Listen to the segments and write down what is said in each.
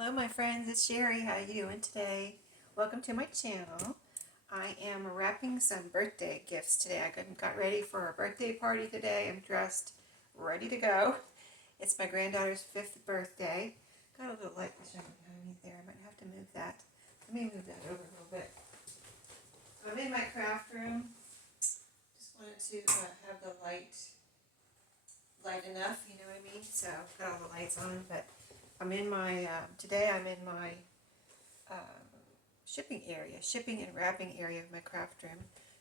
Hello my friends, it's Sheree. How you doing today? Welcome to my channel. I am wrapping some birthday gifts today. I got ready for a birthday party today. I'm dressed, ready to go. It's my granddaughter's 5th birthday. Got a little light behind me there. I might have to move that. Let me move that over a little bit. I'm in my craft room. Just wanted to have the light enough, you know what I mean? So I've got all the lights on, but I'm in my, today I'm in my shipping and wrapping area of my craft room.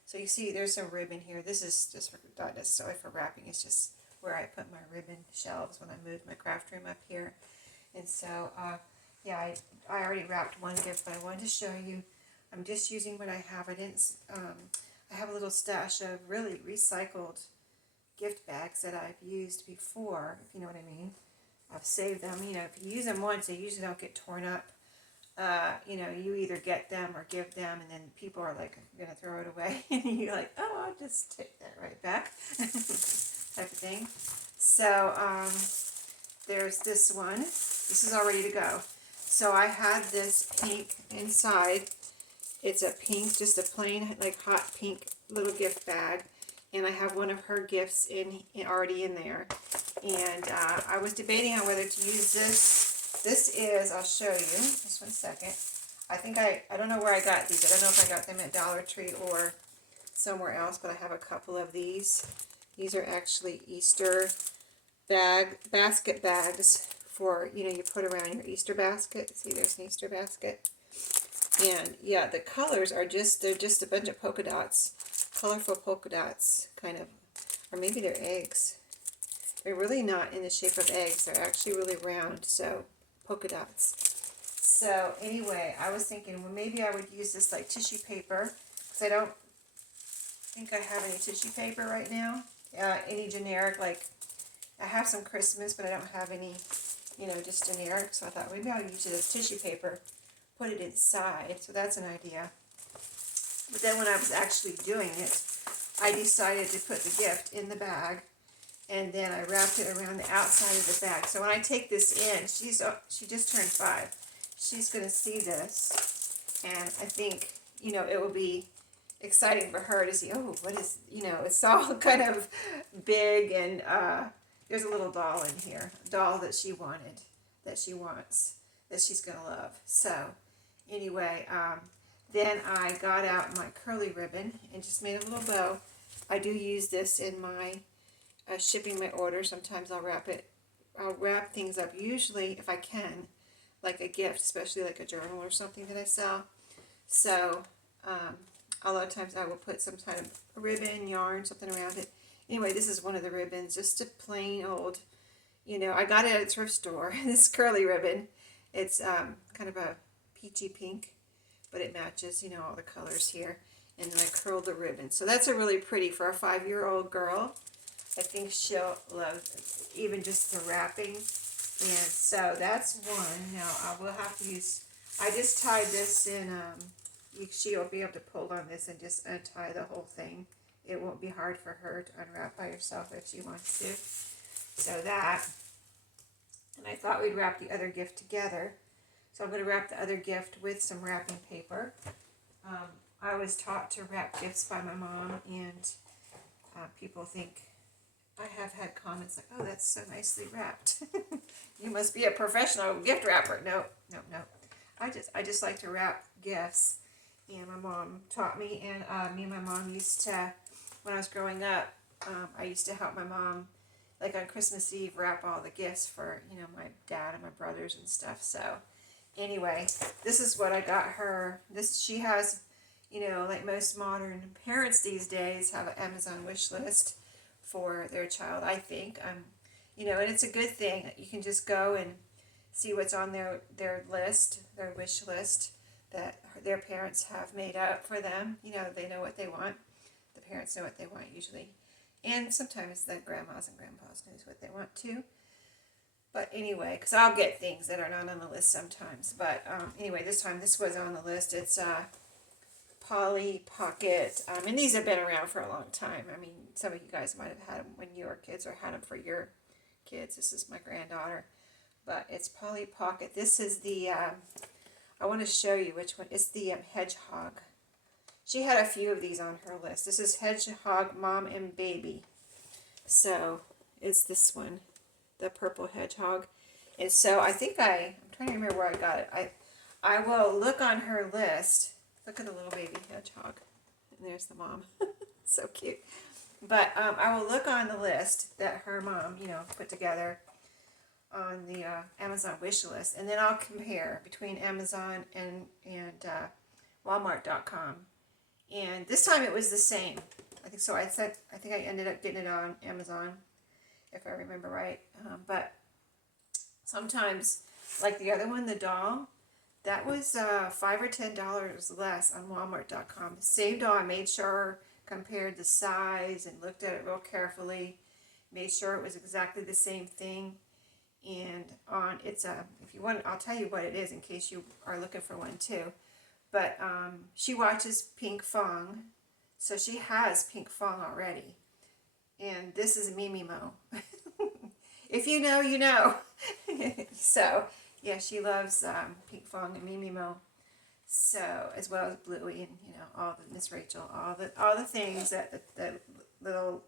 So you see there's some ribbon here. This is just not necessarily for wrapping, it's just where I put my ribbon shelves when I moved my craft room up here. And so, yeah, I already wrapped one gift, but I wanted to show you, I'm just using what I have. I have a little stash of really recycled gift bags that I've used before, if you know what I mean. I've saved them. You know, if you use them once, they usually don't get torn up. You know, you either get them or give them, and then people are like, I'm going to throw it away. And you're like, oh, I'll just take that right back, type of thing. So, there's this one. This is all ready to go. So I had this pink inside. It's a pink, just a plain, like hot pink little gift bag. And I have one of her gifts already in there. And I was debating on whether to use this. This is, I'll show you, just one second. I don't know where I got these. I don't know if I got them at Dollar Tree or somewhere else, but I have a couple of these. These are actually Easter basket bags for, you know, you put around your Easter basket. See, there's an Easter basket. And yeah, the colors are they're just a bunch of polka dots. Colorful polka dots, kind of, or maybe they're eggs. They're really not in the shape of eggs. They're actually really round, so polka dots. So anyway, I was thinking, well, maybe I would use this like tissue paper, because I don't think I have any tissue paper right now. Any generic, like, I have some Christmas, but I don't have any, you know, just generic. So I thought maybe I'll use it as tissue paper, put it inside. So that's an idea. But then when I was actually doing it, I decided to put the gift in the bag, and then I wrapped it around the outside of the bag. So when I take this in, she just turned 5. She's going to see this, and I think, you know, it will be exciting for her to see, oh, what is, you know, it's all kind of big, and there's a little doll in here, a doll that she wanted, that she wants, that she's going to love. So anyway, then I got out my curly ribbon and just made a little bow. I do use this in my shipping my order. Sometimes I'll wrap things up, usually if I can, like a gift, especially like a journal or something that I sell. So a lot of times I will put some kind of ribbon, yarn, something around it. Anyway, this is one of the ribbons, just a plain old, you know, I got it at a thrift store. This curly ribbon. It's kind of a peachy pink, but it matches, you know, all the colors here. And then I curled the ribbon. So that's a really pretty, for a 5-year-old girl. I think she'll love even just the wrapping. And so that's one. Now I will have to use, I just tied this in, she'll be able to pull on this and just untie the whole thing. It won't be hard for her to unwrap by herself if she wants to. So that, and I thought we'd wrap the other gift together. So I'm going to wrap the other gift with some wrapping paper. I was taught to wrap gifts by my mom, and people think, I have had comments like, oh, that's so nicely wrapped. You must be a professional gift wrapper. No. I just like to wrap gifts, and my mom taught me, and me and my mom used to, when I was growing up, I used to help my mom, like on Christmas Eve, wrap all the gifts for, you know, my dad and my brothers and stuff. So anyway, this is what I got her. She has, you know, like most modern parents these days, have an Amazon wish list for their child, I think. You know, and it's a good thing. You can just go and see what's on their list, their wish list, that their parents have made up for them. You know, they know what they want. The parents know what they want usually. And sometimes the grandmas and grandpas knows what they want too. But anyway, because I'll get things that are not on the list sometimes. But anyway, this time this was on the list. It's Polly Pocket. And these have been around for a long time. I mean, some of you guys might have had them when you were kids or had them for your kids. This is my granddaughter. but it's Polly Pocket. This is the, I want to show you which one. It's the Hedgehog. She had a few of these on her list. This is Hedgehog Mom and Baby. So it's this one, the purple hedgehog. And so I think I'm trying to remember where I got it. I will look on her list. Look at the little baby hedgehog. And there's the mom. So cute. But I will look on the list that her mom, you know, put together on the Amazon wish list. And then I'll compare between Amazon and Walmart.com. And this time it was the same. I think so. I think I ended up getting it on Amazon, if I remember right. But sometimes, like the other one, the doll, that was $5 or $10 less on Walmart.com. Saved all. I made sure, compared the size and looked at it real carefully. Made sure it was exactly the same thing. And on if you want, I'll tell you what it is in case you are looking for one too. But she watches Pink Fong, so she has Pink Fong already. And this is Mimi Mo. If you know, you know. So, yeah, she loves Pink Fong and Mimi Mo. So, as well as Bluey and, you know, all the Miss Rachel, all the things that the little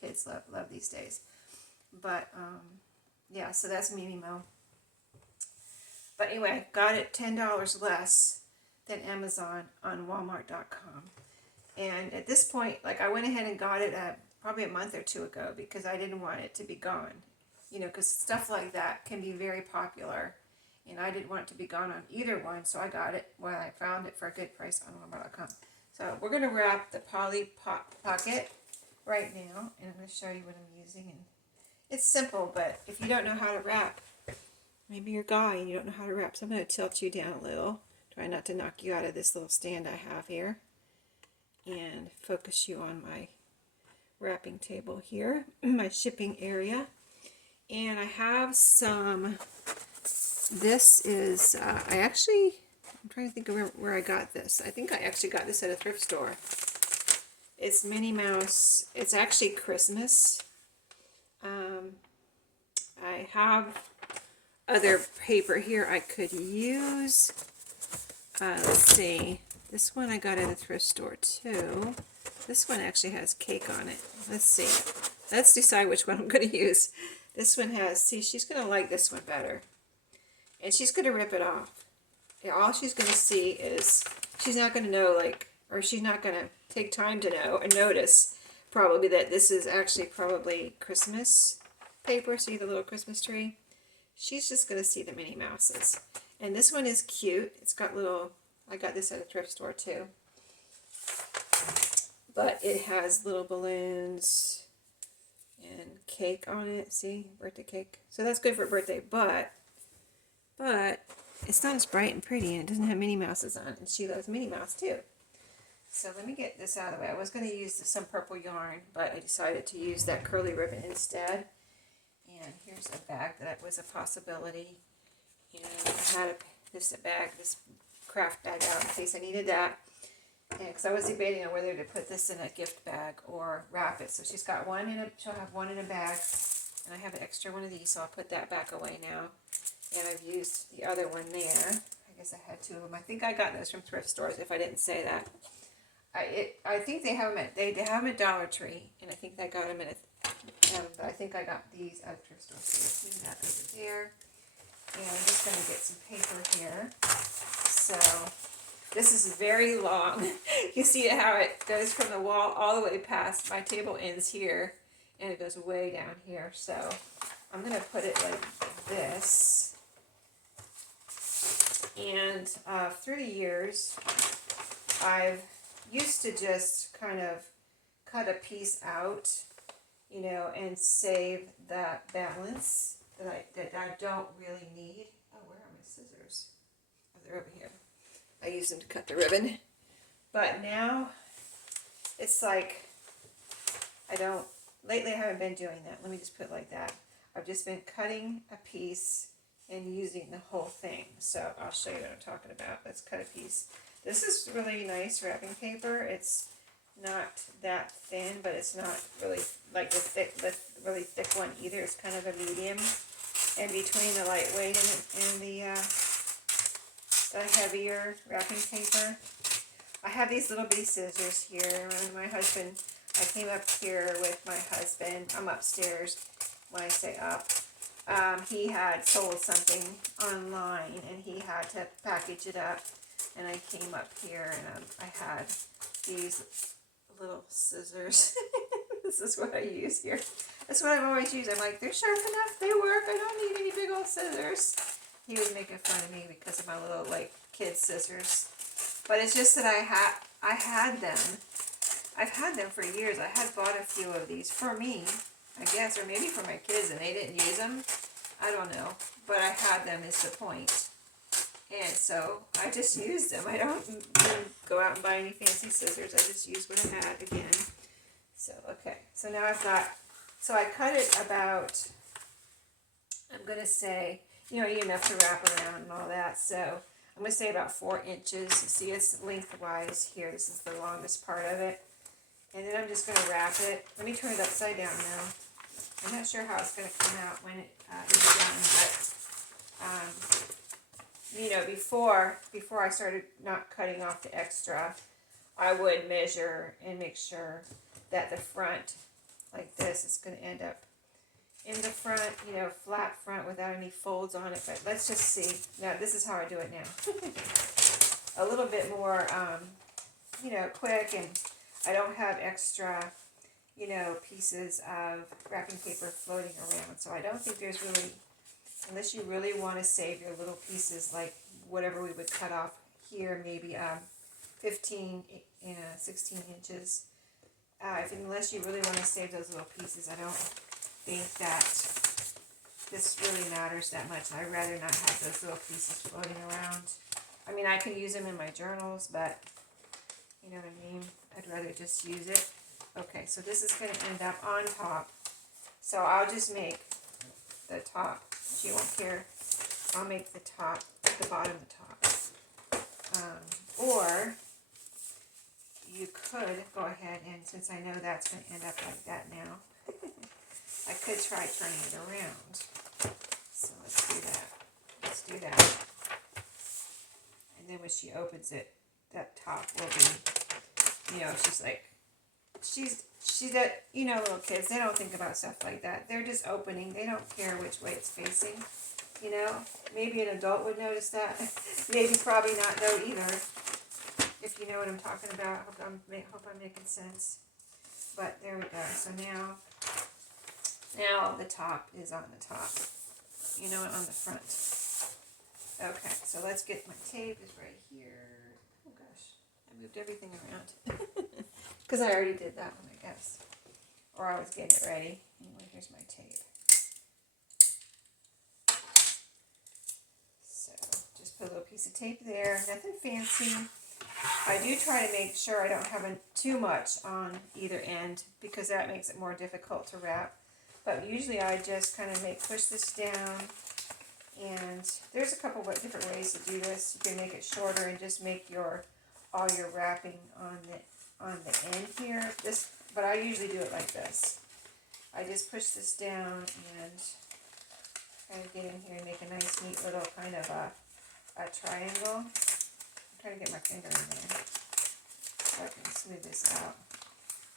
kids love these days. But, yeah, so that's Mimi Mo. But anyway, got it $10 less than Amazon on Walmart.com. And at this point, like, I went ahead and got it probably a month or two ago because I didn't want it to be gone. You know, because stuff like that can be very popular. And I didn't want it to be gone on either one, so I got it when I found it for a good price on Walmart.com. So we're going to wrap the Polly Pocket right now. And I'm going to show you what I'm using. And it's simple, but if you don't know how to wrap, maybe you're a guy and you don't know how to wrap, so I'm going to tilt you down a little. Try not to knock you out of this little stand I have here. And focus you on my wrapping table here, my shipping area. And I have some, this is, I'm trying to think of where I got this. I think I actually got this at a thrift store. It's Minnie Mouse. It's actually Christmas. I have other paper here I could use. Let's see. This one I got at a thrift store too. This one actually has cake on it. Let's see. Let's decide which one I'm going to use. This one has, see, she's going to like this one better. And she's going to rip it off. Yeah, all she's going to see is, she's not going to know, like, or she's not going to take time to know and notice probably that this is actually probably Christmas paper. See the little Christmas tree? She's just going to see the Minnie Mouses. And this one is cute. It's got little, I got this at a thrift store too. But it has little balloons and cake on it. See? Birthday cake. So that's good for a birthday. But it's not as bright and pretty, and it doesn't have Minnie Mouses on it. And she loves Minnie Mouse too. So let me get this out of the way. I was going to use some purple yarn, but I decided to use that curly ribbon instead. And here's a bag that was a possibility. And I had this craft bag out in case I needed that. And because I was debating on whether to put this in a gift bag or wrap it. So she's got one in she'll have one in a bag. And I have an extra one of these, so I'll put that back away now. And I've used the other one there. I guess I had two of them. I think I got those from thrift stores, if I didn't say that. I think they have them at Dollar Tree, and I think I got them but I think I got these at thrift stores. So let's that over there. And I'm just going to get some paper here. So this is very long. You see how it goes from the wall all the way past. My table ends here, and it goes way down here. So I'm going to put it like this. And through the years, I've used to just kind of cut a piece out, you know, and save that balance that I don't really need. Oh, where are my scissors? Oh, they're over here. I use them to cut the ribbon. But now it's like lately I haven't been doing that. Let me just put it like that. I've just been cutting a piece and using the whole thing. So I'll show you what I'm talking about. Let's cut a piece. This is really nice wrapping paper. It's not that thin, but it's not really like the really thick one either. It's kind of a medium. in between the lightweight and the heavier wrapping paper. I have these little bitty scissors here. When my husband, I came up here with my husband. I'm upstairs when I say up. He had sold something online and he had to package it up. And I came up here and I had these little scissors. This is what I use here. That's what I've always used. I'm like, they're sharp enough. They work. I don't need any big old scissors. He was making fun of me because of my little like kid scissors. But it's just that I had them. I've had them for years. I had bought a few of these for me, I guess, or maybe for my kids, and they didn't use them. I don't know. But I had them is the point. And so I just used them. I don't go out and buy any fancy scissors. I just use what I had again. So, okay. So now I've got, so I cut it about, I'm going to say, you know, enough to wrap around and all that. So I'm going to say about 4 inches. See, it's lengthwise here. This is the longest part of it. And then I'm just going to wrap it. Let me turn it upside down now. I'm not sure how it's going to come out when it is done, but you know, before I started not cutting off the extra, I would measure and make sure that the front, like this, is going to end up in the front, you know, flat front without any folds on it. But let's just see. Now, this is how I do it now. A little bit more, you know, quick, and I don't have extra, you know, pieces of wrapping paper floating around. So I don't think there's really, unless you really want to save your little pieces, like whatever we would cut off here, maybe 15, 16 inches. Unless you really want to save those little pieces, I don't think that this really matters that much. I'd rather not have those little pieces floating around. I mean, I can use them in my journals, but you know what I mean? I'd rather just use it. Okay, so this is going to end up on top. So I'll just make the top. She won't care. I'll make the top, the bottom, the top. Or you could go ahead and, since I know that's going to end up like that now, I could try turning it around. So let's do that. Let's do that. And then when she opens it, that top will be, you know, she's like, she's that, you know, little kids, they don't think about stuff like that. They're just opening. They don't care which way it's facing. You know, maybe an adult would notice that. Maybe probably not though either. If you know what I'm talking about. Hope I'm making sense. But there we go. So now the top is on the top. You know, on the front. Okay, so let's get my tape is right here. Oh gosh, I moved everything around. Because I already did that one, I guess. Or I was getting it ready. Anyway, here's my tape. So, just put a little piece of tape there. Nothing fancy. I do try to make sure I don't have too much on either end, because that makes it more difficult to wrap. But usually I just kind of push this down. And there's a couple of different ways to do this. You can make it shorter and just make all your wrapping on the end here. But I usually do it like this. I just push this down and kind of get in here and make a nice, neat little kind of a triangle. I'm trying to get my finger in there so I can smooth this out.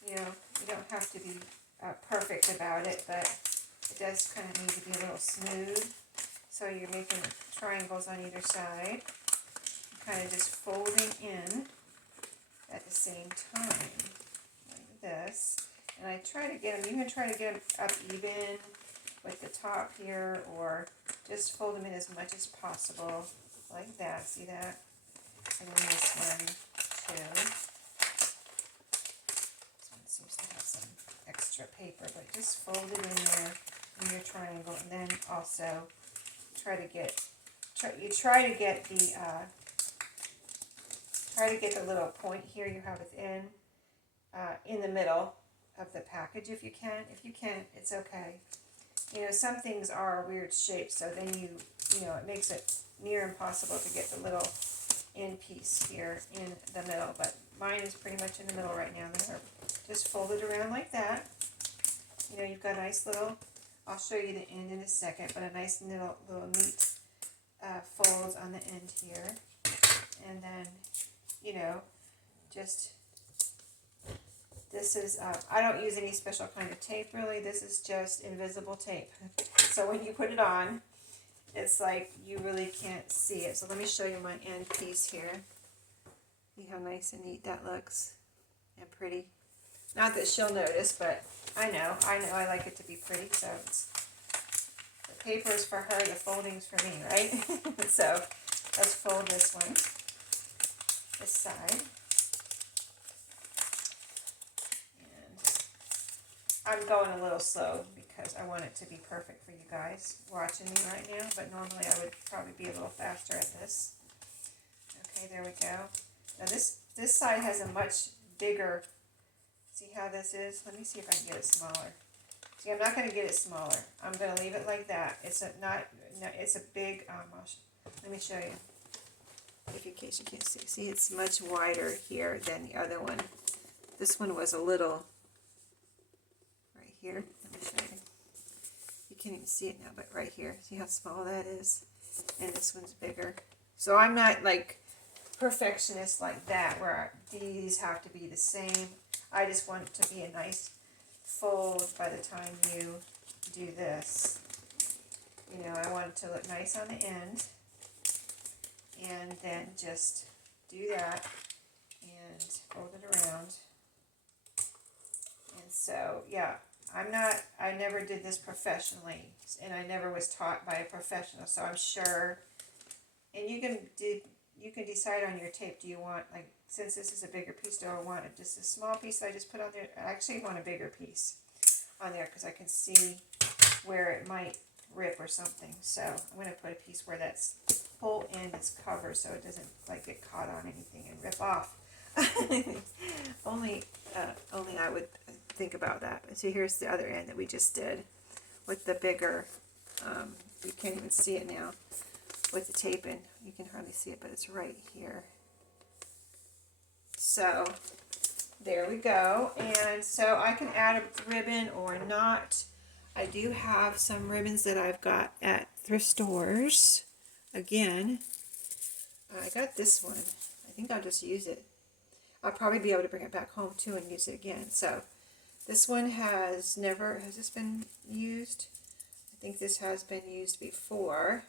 You know, you don't have to be perfect about it, but it does kind of need to be a little smooth. So you're making triangles on either side, kind of just folding in at the same time, like this. And I try to get them, you can try to get them up even with the top here, or just fold them in as much as possible, like that. See that? And then this one too. This one seems to have some extra paper, but just fold it in there in your triangle, and then also try to get the little point here you have in the middle of the package if you can. If you can't, it's okay. You know, some things are weird shapes, so then you know, it makes it near impossible to get the little end piece here in the middle. But mine is pretty much in the middle right now. There, just fold it around like that. You know, you've got a nice little. I'll show you the end in a second, but a nice little neat folds on the end here. And then, you know, just, this is, I don't use any special kind of tape really. This is just invisible tape. So when you put it on, it's like you really can't see it. So let me show you my end piece here. See how nice and neat that looks and pretty. Not that she'll notice, but I know I like it to be pretty. So it's, the paper is for her, the folding's for me, right? So let's fold this one, this side. And I'm going a little slow because I want it to be perfect for you guys watching me right now, but normally I would probably be a little faster at this. Okay, there we go. Now this side has a much bigger, see how this is? Let me see if I can get it smaller. See, I'm not going to get it smaller. I'm going to leave it like that. It's a it's a big, let me show you, in case you can't see. See, it's much wider here than the other one. This one was a little, right here. Let me show you. You can't even see it now, but right here. See how small that is? And this one's bigger. So I'm not like perfectionist like that, where these have to be the same. I just want it to be a nice fold by the time you do this. You know, I want it to look nice on the end. And then just do that and fold it around. And so, yeah, I never did this professionally, and I never was taught by a professional, so I'm sure, and you can decide on your tape, do you want, like, since this is a bigger piece, do I want just a small piece that I just put on there? I actually want a bigger piece on there because I can see where it might rip or something. So I'm going to put a piece where that's whole end is covered so it doesn't like get caught on anything and rip off. only I would think about that. So here's the other end that we just did with the bigger, you can't even see it now with the tape in. You can hardly see it, but it's right here. So there we go. And so I can add a ribbon or not. I do have some ribbons that I've got at thrift stores. Again, I got this one. I think I'll just use it. I'll probably be able to bring it back home too and use it again. So this one has this been used? I think this has been used before.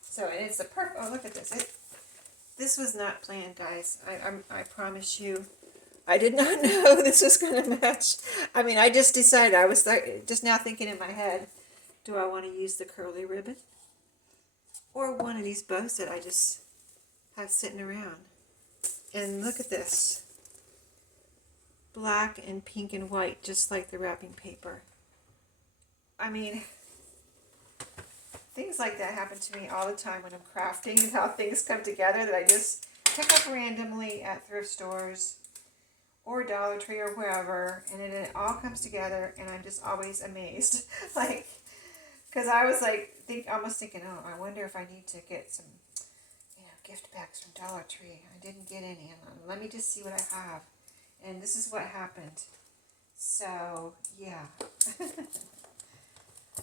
So and it's the perfect, oh look at this. This was not planned, guys. I promise you. I did not know this was going to match. I mean, I just decided, I was just now thinking in my head, do I want to use the curly ribbon? Or one of these bows that I just have sitting around. And look at this. Black and pink and white, just like the wrapping paper. I mean, things like that happen to me all the time when I'm crafting, and how things come together that I just pick up randomly at thrift stores or Dollar Tree or wherever, and then it all comes together, and I'm just always amazed. Like, because I was like, almost thinking, oh, I wonder if I need to get some, gift bags from Dollar Tree. I didn't get any. Let me just see what I have. And this is what happened. So, yeah.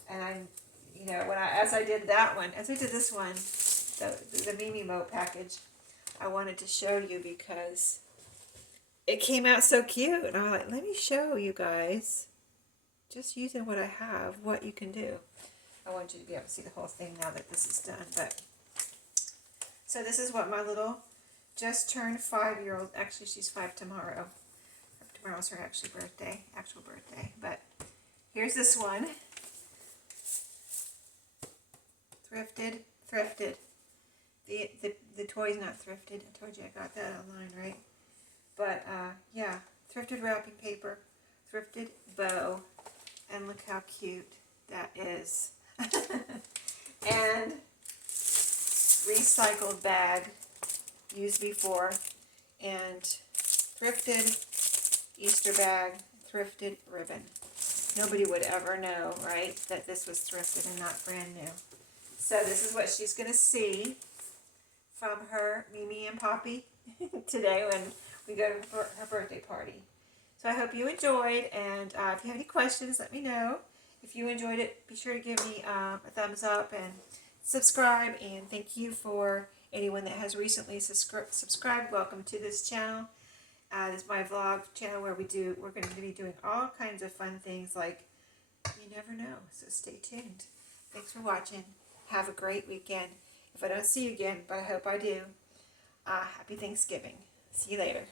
And as I did this one, the Mimi Mo package, I wanted to show you because it came out so cute. And I'm like, let me show you guys, just using what I have, what you can do. I want you to be able to see the whole thing now that this is done. But so this is what my little just turned 5-year-old, actually she's 5 tomorrow. Tomorrow's her actual birthday. But here's this one. Thrifted. The toy's not thrifted. I told you I got that online, right? But yeah, thrifted wrapping paper, thrifted bow, and look how cute that is. And recycled bag, used before, and thrifted Easter bag, thrifted ribbon. Nobody would ever know, right, that this was thrifted and not brand new. So this is what she's going to see from her Mimi and Poppy today when we go to her birthday party. So I hope you enjoyed, and if you have any questions, let me know. If you enjoyed it, be sure to give me a thumbs up and subscribe. And thank you for anyone that has recently subscribed. Welcome to this channel. This is my vlog channel where we're going to be doing all kinds of fun things like you never know. So stay tuned. Thanks for watching. Have a great weekend. If I don't see you again, but I hope I do, happy Thanksgiving. See you later.